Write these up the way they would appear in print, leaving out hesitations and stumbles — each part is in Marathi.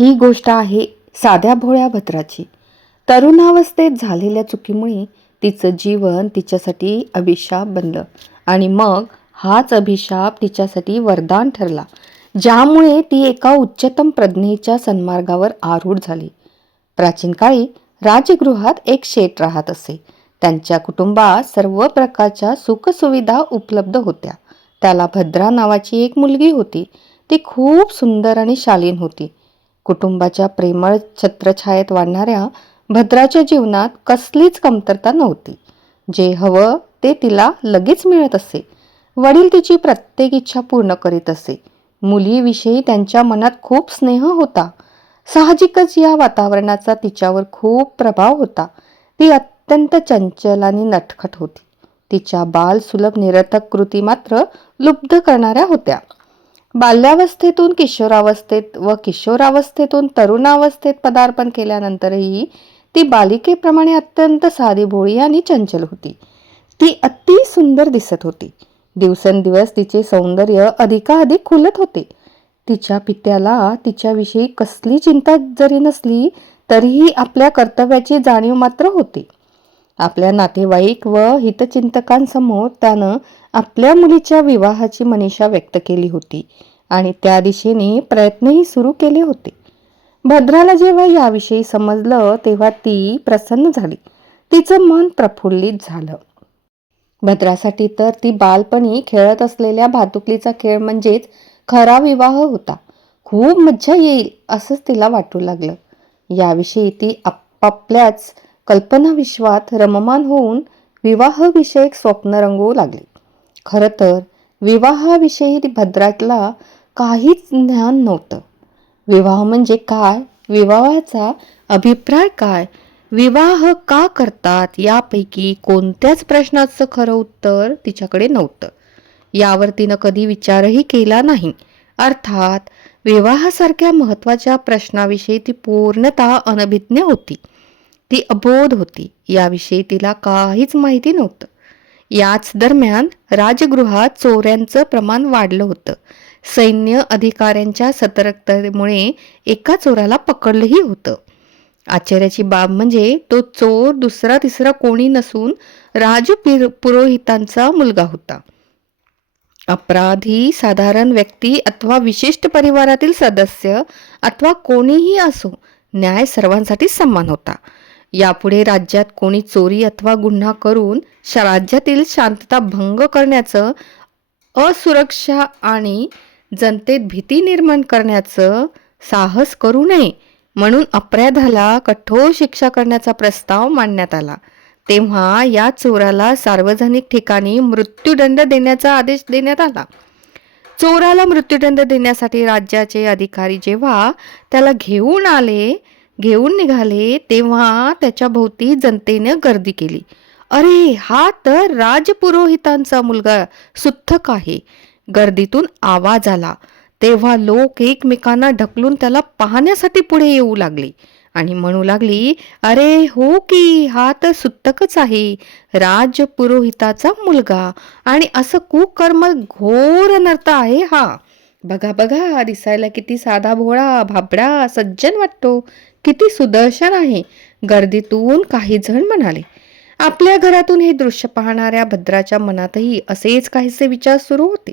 ही गोष्ट आहे साध्या भोळ्या भद्राची. तरुणावस्थेत झालेल्या चुकीमुळे तिचं जीवन तिच्यासाठी अभिशाप बनलं आणि मग हाच अभिशाप तिच्यासाठी वरदान ठरला, ज्यामुळे ती एका उच्चतम प्रज्ञेच्या सन्मार्गावर आरूढ झाली. प्राचीन काळी राजगृहात एक शेठ राहत असे. त्यांच्या कुटुंबात सर्व प्रकारच्या सुखसुविधा उपलब्ध होत्या. त्याला भद्रा नावाची एक मुलगी होती. ती खूप सुंदर आणि शालीन होती. कुटुंबाच्या प्रेमळ छत्रछायेत वाढणाऱ्या भद्राच्या जीवनात कसलीच कमतरता नव्हती. जे हवं ते तिला लगेच मिळत असे. वडील तिची प्रत्येक इच्छा पूर्ण करीत असे. मुलीविषयी त्यांच्या मनात खूप स्नेह होता. साहजिकच या वातावरणाचा तिच्यावर खूप प्रभाव होता. ती अत्यंत चंचल आणि नटखट होती. तिच्या बालसुलभ निरर्थक कृती मात्र लुब्ध करणाऱ्या होत्या. बाल्यावस्थेतून किशोरावस्थेत व किशोरावस्थेतून तरुणावस्थेत पदार्पण केल्यानंतरही ती बालिकेप्रमाणे अत्यंत साधीभोळी आणि चंचल होती. ती अति सुंदर दिसत होती. दिवसेंदिवस तिचे सौंदर्य अधिकाधिक खुलत होते. तिच्या पित्याला तिच्याविषयी कसली चिंता जरी नसली तरीही आपल्या कर्तव्याची जाणीव मात्र होती. आपल्या नातेवाईक व हितचिंतकांसमोर त्यानं आपल्या मुलीच्या विवाहाची मनीषा व्यक्त केली होती आणि त्या दिशेने प्रयत्नही सुरू केले होते. भद्राला जेव्हा याविषयी समजलं तेव्हा ती प्रसन्न झाली. तिचं मन प्रफुल्लित झालं. भद्रासाठी तर ती बालपणी खेळत असलेल्या भातुकलीचा खेळ म्हणजेच खरा विवाह होता. खूप मज्जा येईल असंच तिला वाटू लागलं. याविषयी ती आपापल्याच कल्पनाविश्वात रममान होऊन विवाहविषयक स्वप्न रंगवू लागली. खरं तर विवाहाविषयी भद्राला काहीच ज्ञान नव्हतं. विवाह म्हणजे काय, विवाहाचा अभिप्राय काय, विवाह का करतात यापैकी कोणत्याच प्रश्नाचं खरं उत्तर तिच्याकडे नव्हतं. यावर तिनं कधी विचारही केला नाही. अर्थात विवाहासारख्या महत्त्वाच्या प्रश्नाविषयी ती पूर्णतः अनभिज्ञ होती. ती अबोध होती. याविषयी तिला काहीच माहिती नव्हतं. याच दरम्यान राजगृहात चोऱ्यांचं प्रमाण वाढलं होतं. सैन्य अधिकाऱ्यांच्या सतर्कतेमुळे एका चोराला पकडलंही होतं. आश्चर्याची बाब म्हणजे तो चोर दुसरा तिसरा कोणी नसून पुरोहितांचा मुलगा होता. अपराधी साधारण व्यक्ती अथवा विशिष्ट परिवारातील सदस्य अथवा कोणीही असो, न्याय सर्वांसाठी समान होता. यापुढे राज्यात कोणी चोरी अथवा गुन्हा करून राज्यातील शांतता भंग करण्याचं, असुरक्षा आणि जनतेत भीती निर्माण करण्याचं साहस करू नये म्हणून अपराधाला कठोर शिक्षा करण्याचा प्रस्ताव मांडण्यात आला. तेव्हा या चोराला सार्वजनिक ठिकाणी मृत्यूदंड देण्याचा आदेश देण्यात आला. चोराला मृत्यूदंड देण्यासाठी राज्याचे अधिकारी जेव्हा त्याला घेऊन निघाले तेव्हा त्याच्या भोवती जनतेने गर्दी केली. अरे, हा तर राजपुरोहितांचा मुलगा सुत्थक आहे. गर्दीतून आवाज आला तेव्हा लोक एकमेकांना ढकलून त्याला पाहण्यासाठी पुढे येऊ लागले आणि म्हणू लागली, अरे हो की, हा तर सुत्तकच आहे, राजपुरोहिताचा मुलगा, आणि असं कुकर्म घोर अनर्थ आहे हा. बघा बघा, दिसायला किती साधा भोळा भाबडा सज्जन वाटतो, किती सुदर्शन आहे. गर्दीतून काही जण म्हणाले. आपल्या घरातून हे दृश्य पाहणाऱ्या भद्राच्या मनातही असेच काहीसे विचार सुरू होते.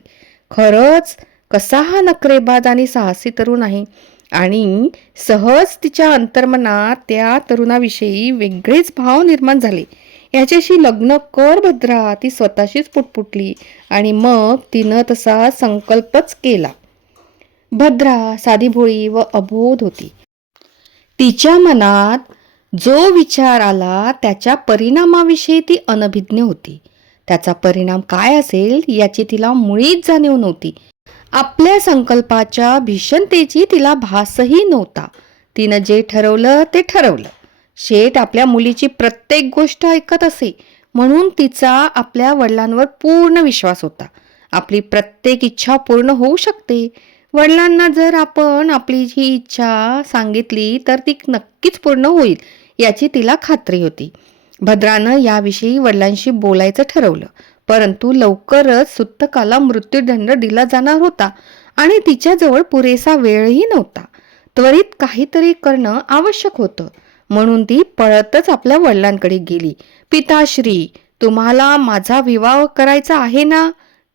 खरंच कसा हा नखरेबाज आणि साहसी तरुण आहे, आणि सहज तिच्या अंतर्मनात त्या तरुणाविषयी वेगळेच भाव निर्माण झाले. याच्याशी लग्न कर भद्रा, ती स्वतःशीच पुटपुटली आणि मग तिनं तसा संकल्पच केला. भद्रा साधीभोळी व अबोध होती. तिच्या मनात जो विचार आला त्याच्या परिणामाविषयी ती अनभिज्ञ होती. त्याचा परिणाम काय असेल याची तिला मुळीच जाणीव नव्हती. आपल्या संकल्पाच्या भीषणतेची तिला भासही नव्हता. तिनं जे ठरवलं ते ठरवलं. शेठ आपल्या मुलीची प्रत्येक गोष्ट ऐकत असे म्हणून तिचा आपल्या वडिलांवर पूर्ण विश्वास होता. आपली प्रत्येक इच्छा पूर्ण होऊ शकते. वडिलांना जर आपण आपली ही इच्छा सांगितली तर ती नक्कीच पूर्ण होईल याची तिला खात्री होती. भद्रानं याविषयी वडिलांशी बोलायचं ठरवलं. परंतु लवकरच सुत्तकाला मृत्यूदंड दिला जाणार होता आणि तिच्याजवळ पुरेसा वेळही नव्हता. त्वरित काहीतरी करणं आवश्यक होतं. म्हणून ती पळतच आपल्या वडिलांकडे गेली. पिताश्री, तुम्हाला माझा विवाह करायचा आहे ना?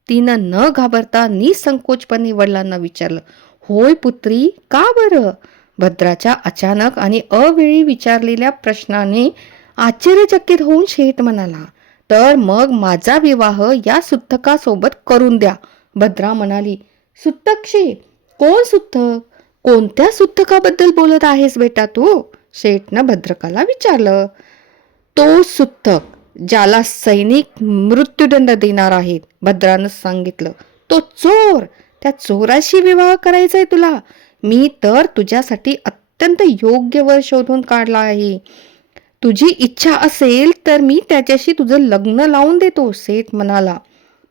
तिनं न घाबरता निसंकोचपणे वडिलांना विचारलं. होय पुत्री, का बरं? भद्राच्या अचानक आणि अवेळी विचारलेल्या प्रश्नाने आश्चर्यचकित होऊन शेठ म्हणाला, तर मग माझा विवाह या सुत्थकासोबत करून द्या. भद्रा म्हणाली, सुत्थकशी? कोण सुत्थक? कोणत्या सुत्थकाबद्दल बोलत आहेस बेटा तू? शेठनं भद्रकाला विचारलं. तो सुत्थक ज्याला सैनिक मृत्यूदंड देणार आहेत, भद्रानं सांगितलं. तो चोर, त्या चोराशी विवाह करायचाय तुला? मी तर तुझ्यासाठी अत्यंत योग्य वर शोधून काढला आहे. तुझी इच्छा असेल तर मी त्याच्याशी तुझं लग्न लावून देतो, सेठ म्हणाला.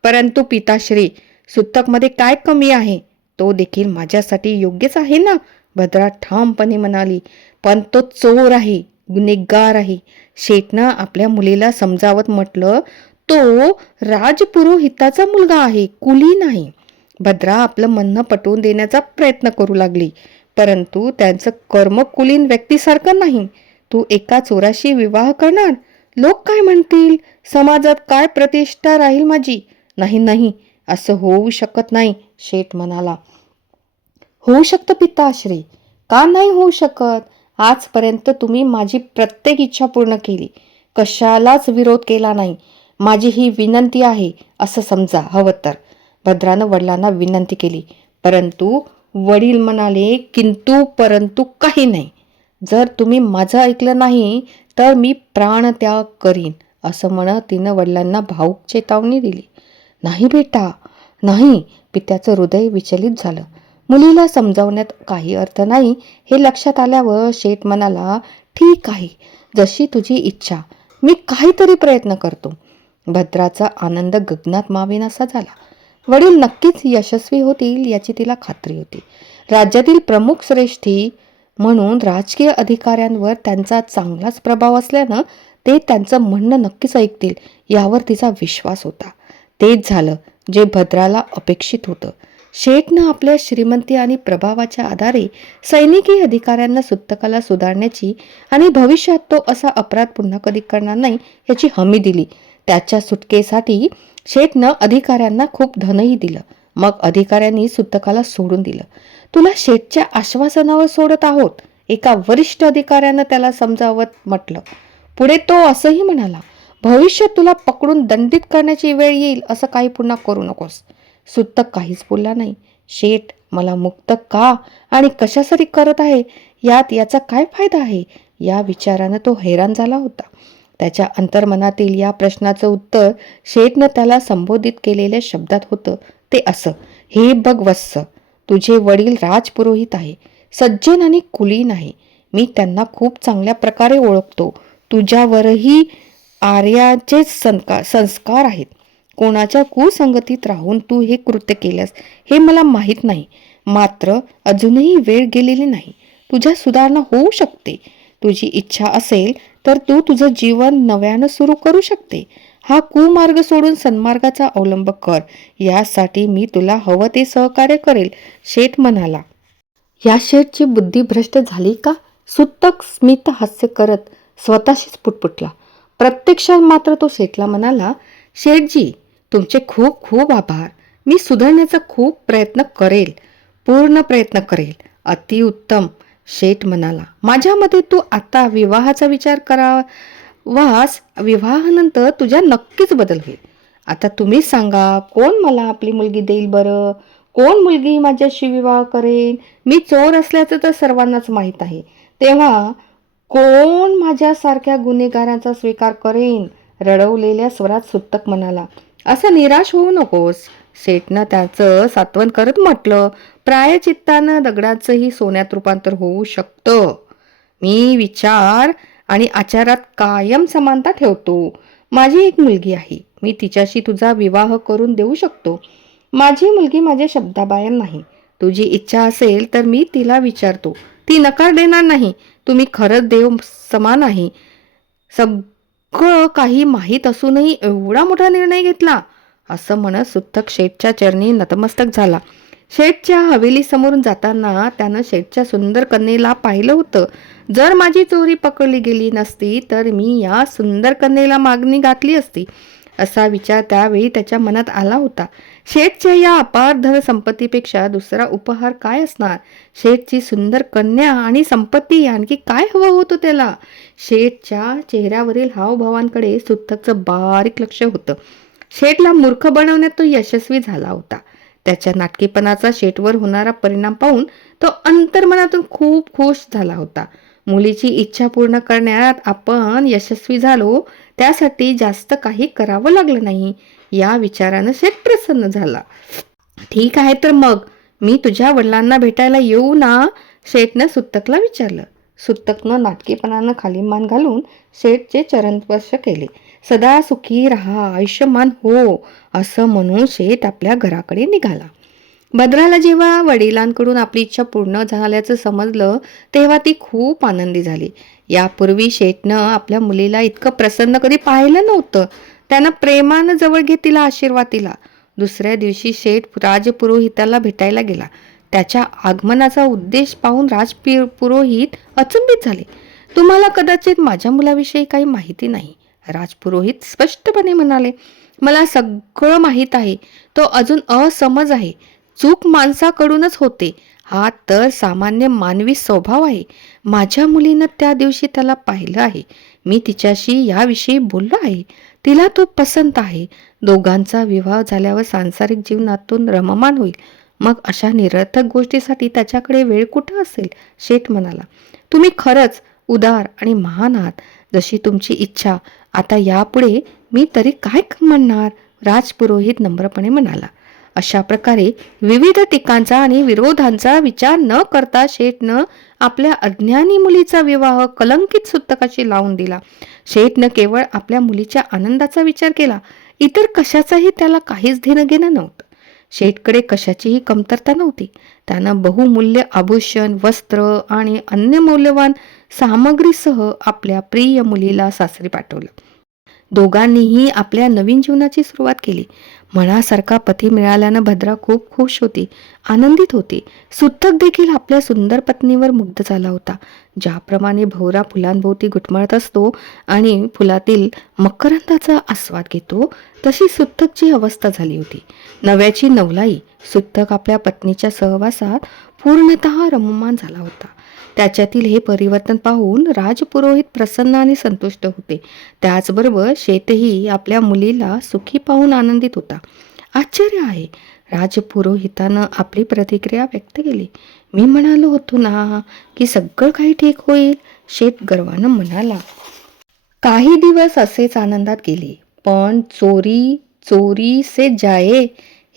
परंतु पिताश्री, सुत्थकमध्ये काय कमी आहे? तो देखील माझ्यासाठी योग्यच आहे ना, भद्रा ठामपणे म्हणाली. पण तो चोर आहे, गुन्हेगार आहे. शेठनं आपल्या मुलीला समजावत म्हटलं, तो राजपुरोहिताचा मुलगा आहे, कुली नाही. भद्रा आपलं म्हणणं पटवून देण्याचा प्रयत्न करू लागली. परंतु त्यांचं कर्म कुलीन व्यक्तीसारखं नाही. तू एका चोराशी विवाह करणार? लोक काय म्हणतील? समाजात काय प्रतिष्ठा राहील माझी? नाही नाही, असं होऊ शकत नाही, शेठ म्हणाला. होऊ शकतं पिताश्री, का नाही होऊ शकत? आजपर्यंत तुम्ही माझी प्रत्येक इच्छा पूर्ण केली, कशालाच विरोध केला नाही. माझी ही विनंती आहे असं समजा हवं तर. भद्रानं वडिलांना विनंती केली. परंतु वडील म्हणाले, किंतु परंतु काही नाही. जर तुम्ही माझं ऐकलं नाही तर मी प्राणत्याग करीन, असं म्हणत तिनं वडिलांना भाऊक चेतावणी दिली. नाही बेटा, नाही. पित्याचं हृदय विचलित झालं. मुलीला समजावण्यात काही अर्थ नाही हे लक्षात आल्यावर शेठ म्हणाला, ठीक आहे, जशी तुझी इच्छा, मी काहीतरी प्रयत्न करतो. भद्राचा आनंद गगनात मावेनासा झाला. वडील नक्कीच यशस्वी होतील याची तिला खात्री होती. राज्यातील प्रमुख श्रेष्ठी म्हणून राजकीय अधिकाऱ्यांवर त्यांचा चांगलाच प्रभाव असल्यानं ते त्यांचं म्हणणं नक्कीच ऐकतील यावर तिचा विश्वास होता. तेच झालं जे भद्राला अपेक्षित होतं. शेठनं आपल्या श्रीमंती आणि प्रभावाच्या आधारे सैनिकी अधिकाऱ्यांना सुत्थकाला सुधारण्याची आणि भविष्यात तो असा अपराध पुन्हा कधी करणार नाही याची हमी दिली. त्याच्या सुटकेसाठी शेठनं अधिकाऱ्यांना खूप धनही दिलं. मग अधिकाऱ्यांनी सुत्थकाला सोडून दिलं. तुला शेठच्या आश्वासनावर सोडत आहोत, एका वरिष्ठ अधिकाऱ्यानं त्याला समजावत म्हटलं. पुढे तो असंही म्हणाला, भविष्यात तुला पकडून दंडित करण्याची वेळ येईल, असं काही पुन्हा करू नकोस. सुत्थक काहीच बोलला नाही. शेठ मला मुक्त का आणि कशासाठी करत आहे, याचा काय फायदा आहे, या विचारानं तो हैराण झाला होता. त्याच्या अंतर्मनातील या प्रश्नाचं उत्तर शेठनं त्याला संबोधित केलेल्या शब्दात होतं ते असं, हे बघ वत्स, तुझे वडील राजपुरोहित आहे, सज्जन आणि कुलीन आहे. मी त्यांना खूप चांगल्या प्रकारे ओळखतो. तुझ्यावरही आर्याचे संस्कार आहेत. कोणाच्या कुसंगतीत राहून तू हे कृत्य केल्यास हे मला माहीत नाही. मात्र अजूनही वेळ गेलेली नाही. तुझ्या सुधारणा होऊ शकते. तुझी इच्छा असेल तर तू तुझं जीवन नव्यानं सुरू करू शकते. हा कुमार्ग सोडून सन्मार्गाचा अवलंब कर. यासाठी मी तुला हवं ते सहकार्य करेल, शेठ म्हणाला. या शेठची बुद्धी भ्रष्ट झाली का? सुत्थक स्मित हास्य करत स्वतःशीच पुटपुटला. प्रत्यक्षात मात्र तो शेठला म्हणाला, शेठजी, तुमचे खूप खूप आभार. मी सुधारण्याचा खूप प्रयत्न करेल, पूर्ण प्रयत्न करेल. अतिउत्तम, शेठ म्हणाला. माझ्या मते तू आता विवाहाचा विचार करावास. विवाहानंतर तुझ्या नक्कीच बदल होईल. आता तुम्ही सांगा, कोण मला आपली मुलगी देईल बरं? कोण मुलगी माझ्याशी विवाह करेल? मी चोर असल्याचं तर सर्वांनाच माहीत आहे. तेव्हा कोण माझ्यासारख्या गुन्हेगारांचा स्वीकार करेन? रडवलेल्या स्वरात सुत्थक म्हणाला. असं निराश होऊ नकोस, शेठनं त्याचं सांत्वन करत म्हटलं. प्रायचित्तानं दगडाचंही सोन्यात रूपांतर होऊ शकतं. मी विचार आणि आचारात कायम समानता ठेवतो. माझी एक मुलगी आहे, मी तिच्याशी तुझा विवाह करून देऊ शकतो. माझी मुलगी माझ्या शब्दाबाहेर नाही. तुझी इच्छा असेल तर मी तिला विचारतो, ती नकार देणार नाही. तुम्ही खरंच देव समान आहे. सगळं काही माहीत असूनही एवढा मोठा निर्णय घेतला, असं म्हणत सुत्थक शेठच्या चरणी नतमस्तक झाला. शेठच्या हवेलीसमोरून जाताना त्यानं शेठच्या सुंदर कन्येला पाहिलं होतं. जर माझी चोरी पकडली गेली नसती तर मी या सुंदर कन्येला मागणी घातली असती, असा विचार त्यावेळी त्याच्या मनात आला होता. शेठच्या या अपार धनसंपत्तीपेक्षा दुसरा उपहार काय असणार? शेठची सुंदर कन्या आणि संपत्ती, आणखी काय हवं होतं त्याला? शेठच्या चेहऱ्यावरील हावभावांकडे सुतकचं बारीक लक्ष होतं. शेठला मूर्ख बनवण्यात तो यशस्वी झाला होता. त्याच्या नाटकीपणाचा शेठवर होणारा परिणाम पाहून तो अंतर्मनातून खूप खुश झाला होता. मुलीची इच्छा पूर्ण करण्यात आपण यशस्वी झालो, त्यासाठी जास्त काही करावं लागलं नाही, या विचारानं शेठ प्रसन्न झाला. ठीक आहे, तर मग मी तुझ्या वडिलांना भेटायला येऊ ना? शेठनं सुतकला विचारलं. सुतकनं नाटकीपणानं खाली मान घालून शेठचे चरणस्पर्श केले. सदा सुखी राहा, आयुष्यमान हो, असं म्हणून शेठ आपल्या घराकडे निघाला. भद्राला जेव्हा वडिलांकडून आपली इच्छा पूर्ण झाल्याचं समजलं तेव्हा ती खूप आनंदी झाली. यापूर्वी शेठनं आपल्या मुलीला इतकं प्रसन्न कधी पाहिलं नव्हतं. त्यानं प्रेमानं जवळ घेत तिला आशीर्वाद दिला. दुसऱ्या दिवशी शेठ राजपुरोहिताला भेटायला गेला. त्याच्या आगमनाचा उद्देश पाहून राजपुरोहित अचंबित झाले. तुम्हाला कदाचित माझ्या मुलाविषयी काही माहिती नाही, राजपुरोहित स्पष्टपणे म्हणाले. मला सगळं माहीत आहे. तो अजून असमज आहे. चूक माणसाकडूनच होते, हा तर सामान्य मानवी स्वभाव आहे. माझ्या मुलीनं त्या दिवशी त्याला पाहिलं आहे. मी तिच्याशी याविषयी बोललो आहे. तिला तो पसंत आहे. दोघांचा विवाह झाल्यावर सांसारिक जीवनातून रममाण होईल. मग अशा निरर्थक गोष्टीसाठी त्याच्याकडे वेळ कुठं असेल? शेठ म्हणाला. तुम्ही खरंच उदार आणि महान आहात. जशी तुमची इच्छा. आता यापुढे मी तरी काय म्हणणार? राजपुरोहित नम्रपणे म्हणाला. अशा प्रकारे विविध टीकांचा आणि विरोधांचा विचार न करता शेठनं आपल्या अज्ञानी मुलीचा विवाह कलंकित सुतकाशी लावून दिला. शेठनं केवळ आपल्या मुलीच्या आनंदाचा विचार केला. इतर कशाचाही त्याला काहीच देणं घेणं नव्हतं. शेठकडे कशाचीही कमतरता नव्हती. त्यानं बहुमूल्य आभूषण, वस्त्र आणि अन्य मौल्यवान सामग्रीसह आपल्या प्रिय मुलीला सासरी पाठवलं. दोघांनीही आपल्या नवीन जीवनाची सुरुवात केली. मनासारखा पती मिळाल्यानं भद्रा खूप खुश होती, आनंदित होती. सुतक देखील आपल्या सुंदर पत्नीवर मुग्ध झाला होता. ज्याप्रमाणे भोवरा फुलांभोवती घुटमळत असतो आणि फुलातील मकरंदाचा आस्वाद घेतो, तशी सुतकची अवस्था झाली होती. नव्याची नवलाई. सुतक आपल्या पत्नीच्या सहवासात पूर्णतः रममाण झाला होता. त्याच्यातील हे परिवर्तन पाहून राजपुरोहित प्रसन्न आणि संतुष्ट होते. त्याचबरोबर शेठही आपल्या मुलीला सुखी पाहून आनंदित होता. आश्चर्य आहे, राजपुरोहितानं आपली प्रतिक्रिया व्यक्त केली. मी म्हणालो होतो ना की सगळं काही ठीक होईल, शेठ गर्वानं म्हणाला. काही दिवस असेच आनंदात गेले, पण चोरी चोरी से जाए,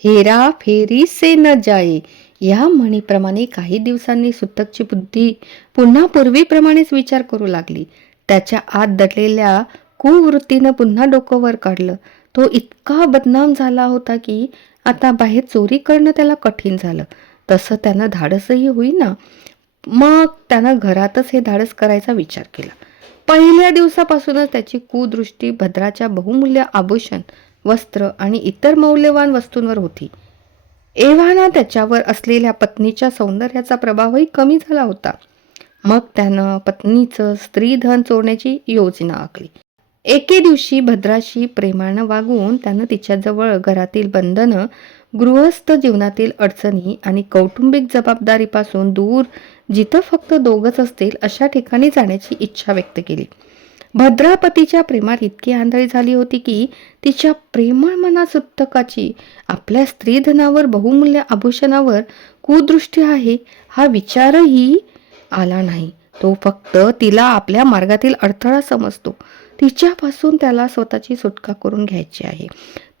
हेरा फेरी से न जाए, या म्हणीप्रमाणे काही दिवसांनी सुतकची बुद्धी पुन्हा पूर्वीप्रमाणेच विचार करू लागली. त्याच्या आत दडलेल्या कुवृत्तीनं पुन्हा डोकं वर काढलं. तो इतका बदनाम झाला होता की आता बाहेर चोरी करणं त्याला कठीण झालं. तसं त्यानं धाडसही होईना. मग त्यानं घरातच हे धाडस करायचा विचार केला. पहिल्या दिवसापासूनच त्याची कुदृष्टी भद्राच्या बहुमूल्य आभूषण, वस्त्र आणि इतर मौल्यवान वस्तूंवर होती. एव्हाना त्याच्यावर असलेल्या पत्नीच्या सौंदर्याचा प्रभावही कमी झाला होता. मग त्यानं पत्नीचं स्त्रीधन चोरण्याची योजना आखली. एके दिवशी भद्राशी प्रेमानं वागून त्यानं तिच्याजवळ घरातील बंधनं, गृहस्थ जीवनातील अडचणी आणि कौटुंबिक जबाबदारीपासून दूर, जिथं फक्त दोघंच असतील अशा ठिकाणी जाण्याची इच्छा व्यक्त केली. भद्रा पतीच्या प्रेमात इतकी आंधळी झाली होती की तिच्या प्रेमळ मनात सुतकाची आपल्या स्त्रीधनावर, बहुमूल्य आभूषणावर कुदृष्टी आहे हा विचारही आला नाही. तो फक्त तिला आपल्या मार्गातील अडथळा समजतो. तिच्यापासून त्याला स्वतःची सुटका करून घ्यायची आहे.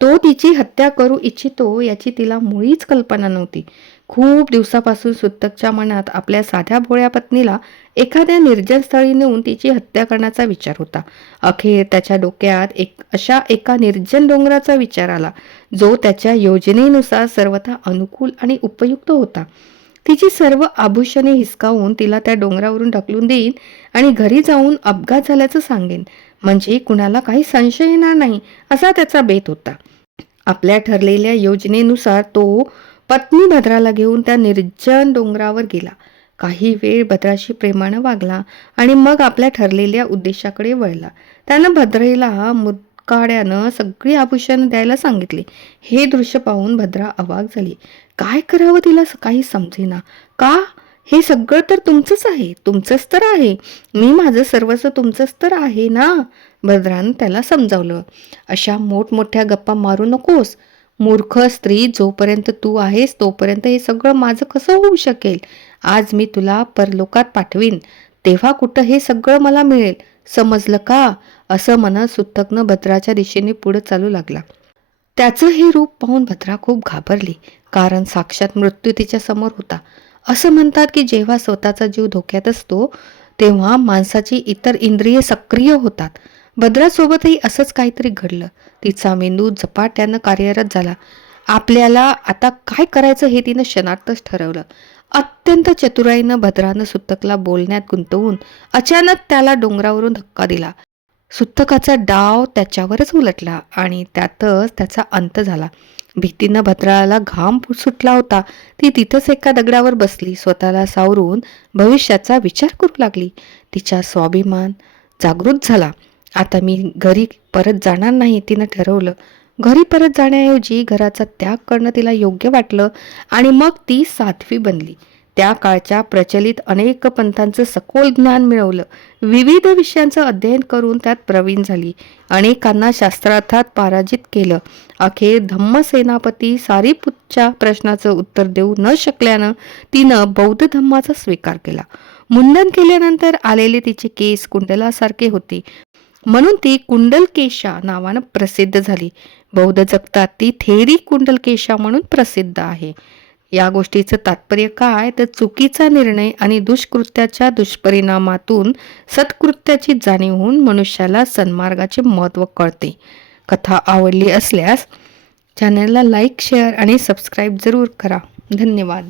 तो तिची हत्या करू इच्छितो याची तिला मुळीच कल्पना नव्हती. खूप दिवसापासून सुतकच्या मनात आपल्या साध्या भोळ्या पत्नीला एखाद्या निर्जन स्थळी नेऊन तिची हत्या करण्याचा विचार होता. अखेर त्याच्या डोक्यात अशा एका निर्जन डोंगराचा विचार आला, जो त्याच्या योजनेनुसार सर्वथा अनुकूल आणि उपयुक्त होता. तिची सर्व आभूषणे हिसकावून तिला त्या डोंगरावरून ढकलून देईन आणि घरी जाऊन अपघात झाल्याचं सांगेन, म्हणजे कुणाला काही संशय येणार नाही, असा त्याचा बेत होता. आपल्या ठरलेल्या योजनेनुसार तो पत्नी भद्राला घेऊन त्या निर्जन डोंगरावर गेला. काही वेळ भद्राशी प्रेमानं वागला आणि मग आपल्या ठरलेल्या उद्देशाकडे वळला. त्यानं भद्रेला मुतकाड्यानं सगळी आभूषणं द्यायला सांगितली. हे दृश्य पाहून भद्रा अवाक झाली. काय करावं तिला काही समजेना. का? हे सगळं तर तुमचंच आहे, तुमचंच तर आहे. मी माझं सर्वस्व तुमचंच तर आहे ना. भद्रानं त्याला समजावलं. अशा मोठमोठ्या गप्पा मारू नकोस. मूर्ख स्त्री, जोपर्यंत तू आहेस तोपर्यंत हे सगळं माझं कसं होऊ शकेल. आज मी तुला परलोकात पाठवीन, तेव्हा कुठं हे सगळं मला मिळेल, समजलं का? असं म्हणत सुतकनं भद्राच्या दिशेने पुढे चालू लागला. त्याचं हे रूप पाहून भद्रा खूप घाबरली, कारण साक्षात मृत्यू तिच्या समोर होता. असं म्हणतात की जेव्हा स्वतःचा जीव धोक्यात असतो तेव्हा माणसाची इतर इंद्रिये सक्रिय होतात. भद्रासोबतही असंच काहीतरी घडलं. तिचा मेंदू झपाट्यानं कार्यरत झाला. आपल्याला आता काय करायचं हे तिनं क्षणातच ठरवलं. अत्यंत चतुराईनं भद्रानं सुतकला बोलण्यात गुंतवून अचानक त्याला डोंगरावरून धक्का दिला. सुतकाचा डाव त्याच्यावरच उलटला आणि त्यातच त्याचा अंत झाला. भीतीनं भद्राला घाम सुटला होता. ती तिथंच एका दगडावर बसली, स्वतःला सावरून भविष्याचा विचार करू लागली. तिचा स्वाभिमान जागृत झाला. आता मी घरी परत जाणार नाही, तिनं ठरवलं. घरी परत जाण्याऐवजी घराचा त्याग करणं तिला योग्य वाटलं आणि मग ती साध्वी बनली. त्या काळच्या प्रचलित अनेक पंथांचं सखोल ज्ञान मिळवलं. विविध विषयांचं अध्ययन करून त्यात प्रवीण झाली. अनेकांना शास्त्रार्थात पराजित केलं. अखेर धम्मसेनापती सारीपुतच्या प्रश्नाचं उत्तर देऊ न शकल्यानं तिनं बौद्ध धम्माचा स्वीकार केला. मुंडन केल्यानंतर आलेले तिचे केस कुंडलासारखे होते, म्हणून ती कुंडलकेशा नावानं प्रसिद्ध झाली. बौद्ध जगतात ती थेरी कुंडलकेशा म्हणून प्रसिद्ध आहे. या गोष्टीचं तात्पर्य काय, तर चुकीचा निर्णय आणि दुष्कृत्याच्या दुष्परिणामातून सत्कृत्याची जाणीव होऊन मनुष्याला सन्मार्गाचे महत्त्व कळते. कथा आवडली असल्यास चॅनलला लाईक, शेअर आणि सबस्क्राईब जरूर करा. धन्यवाद.